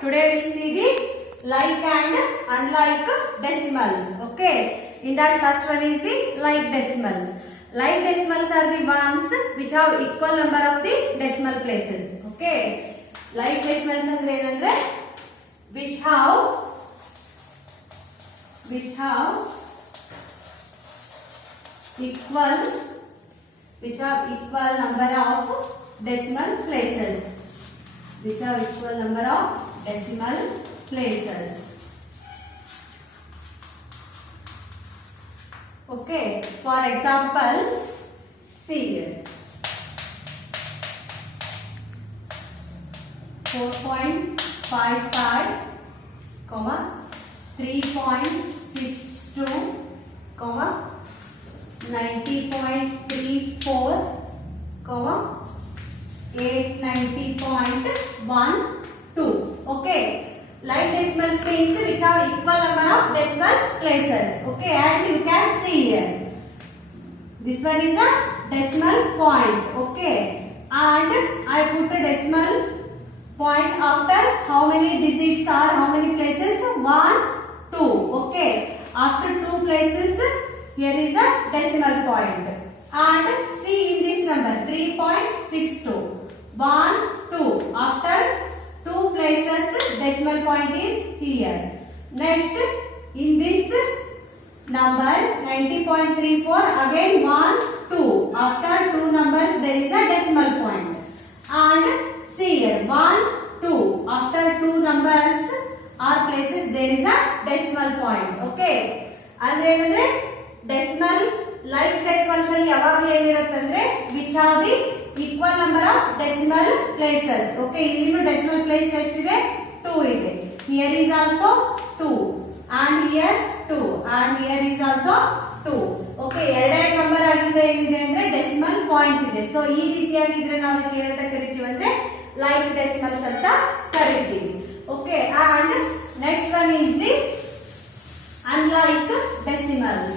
Today we will see the like and unlike decimals. Okay. In that first one is the like decimals. Like decimals are the ones which have equal number of the decimal places. Okay. Like decimals andre enandre which have equal number of decimal places. Which have equal number of decimal places. Okay. For example, see here. 4.55, 3.62, 90.34, 890.12. Okay. Like decimals means which have equal number of decimal places. Okay. And you can see here. This one is a decimal point. Okay. And I put a decimal point after how many digits are, how many places? 1, 2. Okay. After 2 places, here is a decimal point. And see in this number 3.62. 1, 2. After 2 places, decimal point is here. Next, in this number 90.34, again 1, 2. After 2 numbers, there is a decimal point. And see here 1, 2. After 2 numbers or places, there is a decimal point. Okay. Andre enandre decimal like decimals alli yavaglu enirutte andre which have the equal number of decimal places. Okay. Illinu decimal place eshide 2 ide. Here is also 2 and here 2 and here is also 2. Okay. ಎರಡೆರಡು ನಂಬರ್ ಆಗಿದೆ ಏನಿದೆ ಅಂದ್ರೆ decimal point ಇದೆ. ಸೊ ಈ ರೀತಿಯಾಗಿದ್ರೆ ನಾವು ಅದಕ್ಕೆ ಏನಂತ ಕರಿತೀವಿ ಅಂದ್ರೆ like decimals anta ಕರೀತೀವಿ. Okay. And next one is the unlike decimals.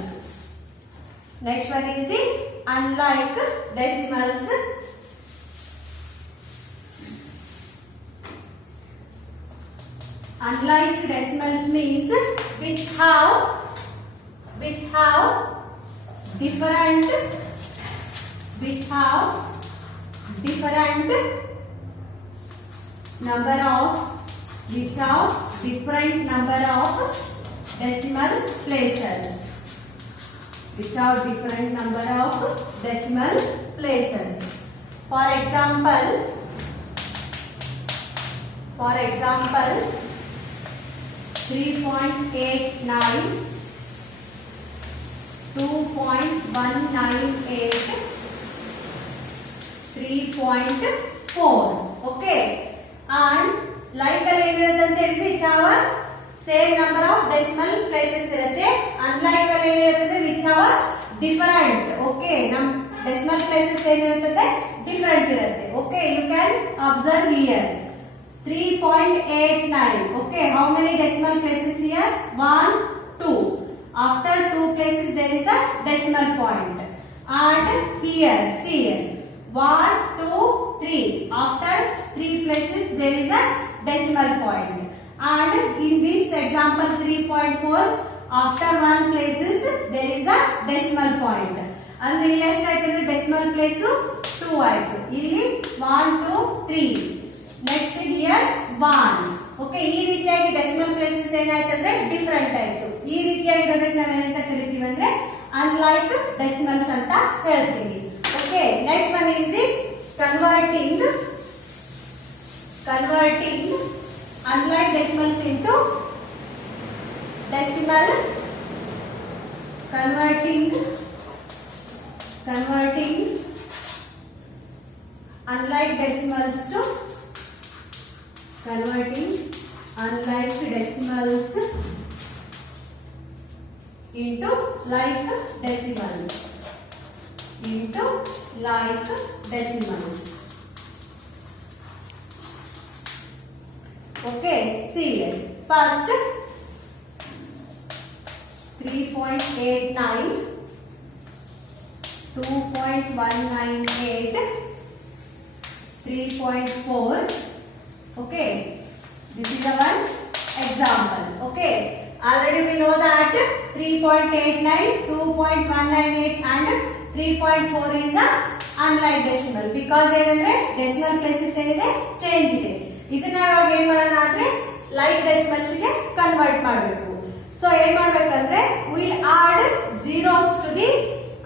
Next one is the unlike decimals. Unlike decimals means which have different number of decimal places. Which have different number of decimal places. For example 3.89, 2.198, 3.4. Okay. And like enirutte which have same number of decimal places irutte. Unlike enirutte which have different. Okay. Nam decimal places enirutte different irutte. Okay. You can observe here 3.89. Okay. How many decimal places here? 1, 2. After 2 places there is a decimal point. And here see here 1, 2, 3. After 3 places there is a decimal point. And in this example 3.4, after 1 places there is a decimal point. And ಇಲ್ಲಿ ಎಷ್ಟಾಯ್ತು decimal place 2 ಆಯ್ತು. ಇಲ್ಲಿ 1, 2, 3. Next here 1. Okay. ಈ ರೀತಿಯಾಗಿ decimal places ಏನಾಯ್ತು ಅಂದ್ರೆ ಡಿಫರೆಂಟ್ ಆಯ್ತು. ಈ ರೀತಿಯಾಗಿರೋದಕ್ಕೆ ನಾವು ಏನಂತ ಕರಿತೀವಿ ಅಂದ್ರೆ unlike decimals ಅಂತ ಹೇಳ್ತೀವಿ. Okay. Next one is the converting unlike decimals into decimal. Converting unlike decimals to into like decimals. Okay. See here. First 3.89, 2.198, 3.4. Okay. This is the one example. Okay. Already we know that 3.89, 2.198 and 3.4 is the unlike decimal because ಏನಂದ್ರೆ decimal places ಏನಿದೆ ಚೇಂಜ್ ಇದೆ. ಇದನ್ನ ಇವಾಗ ಏನ್ ಮಾಡೋಣ ಅಂದ್ರೆ like decimals ಗೆ ಕನ್ವರ್ಟ್ ಮಾಡಬೇಕು. ಸೊ ಏನ್ ಮಾಡ್ಬೇಕಂದ್ರೆ we add zeros to the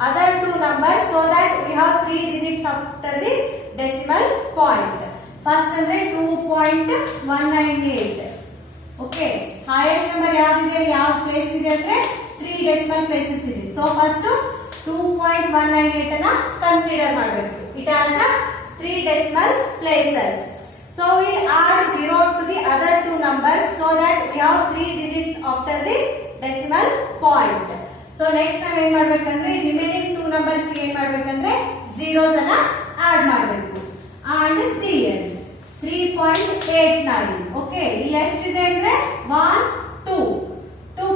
other two numbers so that we have 3 digits after the decimal point. First ಅಂದ್ರೆ 2.198. ಓಕೆ, ಹೈಯೆಸ್ಟ್ ನಂಬರ್ ಯಾವ್ದಿದೆ, ಯಾವ ಪ್ಲೇಸ್ ಇದೆ ಅಂದ್ರೆ 3 ಡೆಸಿಮಲ್ ಪ್ಲೇಸಸ್ ಇದೆ. ಸೊ ಫಸ್ಟ್ 2.198 ಅನ್ನ ಕನ್ಸಿಡರ್ ಮಾಡಬೇಕು. It has 3 decimal places. So we add 0 to the other two numbers so that we have 3 digits after the decimal point. So next ನಾವು ಏನು ಮಾಡಬೇಕಂದ್ರೆ ರಿಮೈನಿಂಗ್ 2 numbers ಏನು ಮಾಡಬೇಕಂದ್ರೆ zeros ಅನ್ನ ಆಡ್ ಮಾಡಬೇಕು. and CL 3.89. ಓಕೆ, ಇಲ್ಲಿ ಎಷ್ಟಿದೆ ಅಂದ್ರೆ 1 2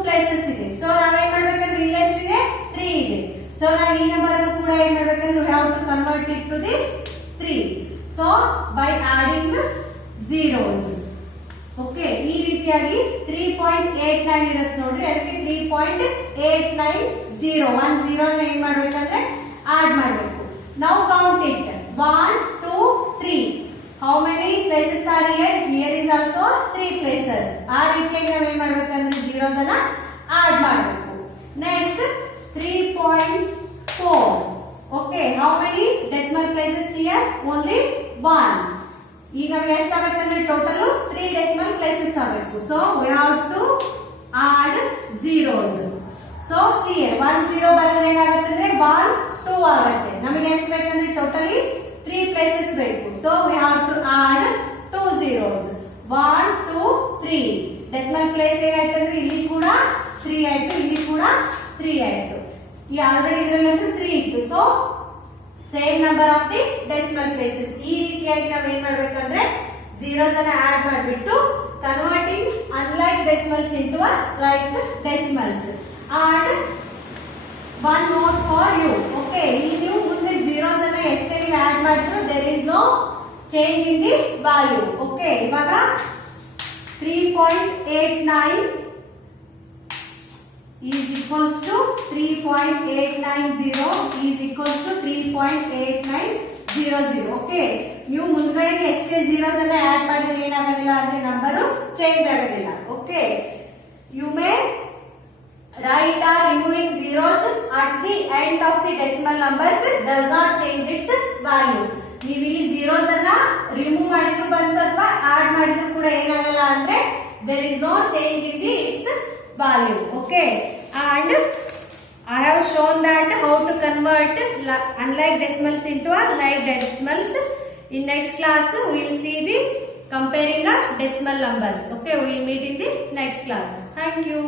ಪ್ಲೇಸಸ್ ಇದೆ. ಸೊ ನಾವು ಏನು ಮಾಡಬೇಕಂದ್ರೆ ಇಲ್ಲಿ ಎಷ್ಟಿದೆ 3 ಇದೆ. ಸೊ ನಾವು ಈ ನಂಬರ್ ಅನ್ನು ಕೂಡ ಏನು ಮಾಡಬೇಕಂದ್ರೆ we have to convert it to the 3. So by adding zeros. Okay, ಈ ರೀತಿಯಾಗಿ 3.89 ಇರುತ್ತೆ ನೋಡ್ರಿ, ಅದಕ್ಕೆ 3.890 1 0 ನ ಏನ್ ಮಾಡ್ಬೇಕಂದ್ರೆ ಆಡ್ ಮಾಡಬೇಕು. ನಾವು count it 1 2 3. How many places are here? Here is also 3 places. ಆ ರೀತಿಯಾಗಿ ನಾವು ಏನ್ ಮಾಡ್ಬೇಕಂದ್ರೆ zeros ಅನ್ನ ಆಡ್ ಮಾಡಬೇಕು. Next 3.4. Okay, how many decimal places here? Only 1. ಈಗ ನಮಗೆ ಎಷ್ಟು ಆಗಬೇಕಂದ್ರೆ ಟೋಟಲ್ 3 ಡೆಸಿಮಲ್ ಪ್ಲೇಸಸ್ ಆಗಬೇಕು. So we have to add zeros. So see 1 0 ಬರೋದು ಏನಾಗುತ್ತೆ ಅಂದ್ರೆ 1 2 ಆಗುತ್ತೆ. ನಮಗೆ ಎಷ್ಟು ಬೇಕಂದ್ರೆ ಟೋಟಲಿ 3 ಪ್ಲೇಸಸ್ ಬೇಕು. So we have to add 2 zeros. 1 2 3. Decimal place ಏನಾಯ್ತು ಅಂದ್ರೆ ಇಲ್ಲಿ ಕೂಡ 3 ಆಯ್ತು, ಇಲ್ಲಿ ಕೂಡ 3 ಆಯ್ತು. ಈ ಆಲ್ರೆಡಿ ಇದರಲ್ಲಿ 3 ಇತ್ತು. So same number of the decimal places. ಈ ರೀತಿಯಾಗಿ ನಾವು ಏನ್ ಮಾಡ್ಬೇಕಂದ್ರೆ zeros ಅನ್ನ ಆಡ್ ಮಾಡಿಬಿಟ್ಟು converting unlike decimals into like decimals. Add one note for you. Okay, ಇಲ್ಲಿ ನೀವು ಮುಂದೆ zeros ಅನ್ನ ಎಷ್ಟೇ ನೀವು ಆಡ್ ಮಾಡಿದ್ರು there is no change in the value. Okay, ಇವಾಗ 3.89 is equals to 3.890 is equals to 3.8900. Okay, ನೀವು ಮುಂದ್ಗಡೆಗೆ ಎಷ್ಟೇ zeros ಅನ್ನ ಆಡ್ ಮಾಡಿದ್ರೆ ಏನಾಗೋದಿಲ್ಲ ಅಂದ್ರೆ ನಂಬರ್ ಚೇಂಜ್ ಆಗೋದಿಲ್ಲ. Okay, you may write or removing zeros at the end of the decimal numbers does not change its value. ನೀವು ಇಲ್ಲಿ zeros ಅನ್ನ ರಿಮೂವ್ ಮಾಡಿದ್ರು ಬಂತು ಅಥವಾ ಆಡ್ ಮಾಡಿದ್ರು ಕೂಡ ಏನಾಗಲ್ಲ ಅಂದ್ರೆ there is no change in the its value. Okay, and I have shown that how to convert unlike decimals into a like decimals. In next class we will see the comparing of decimal numbers. Okay, we will meet in the next class. Thank you.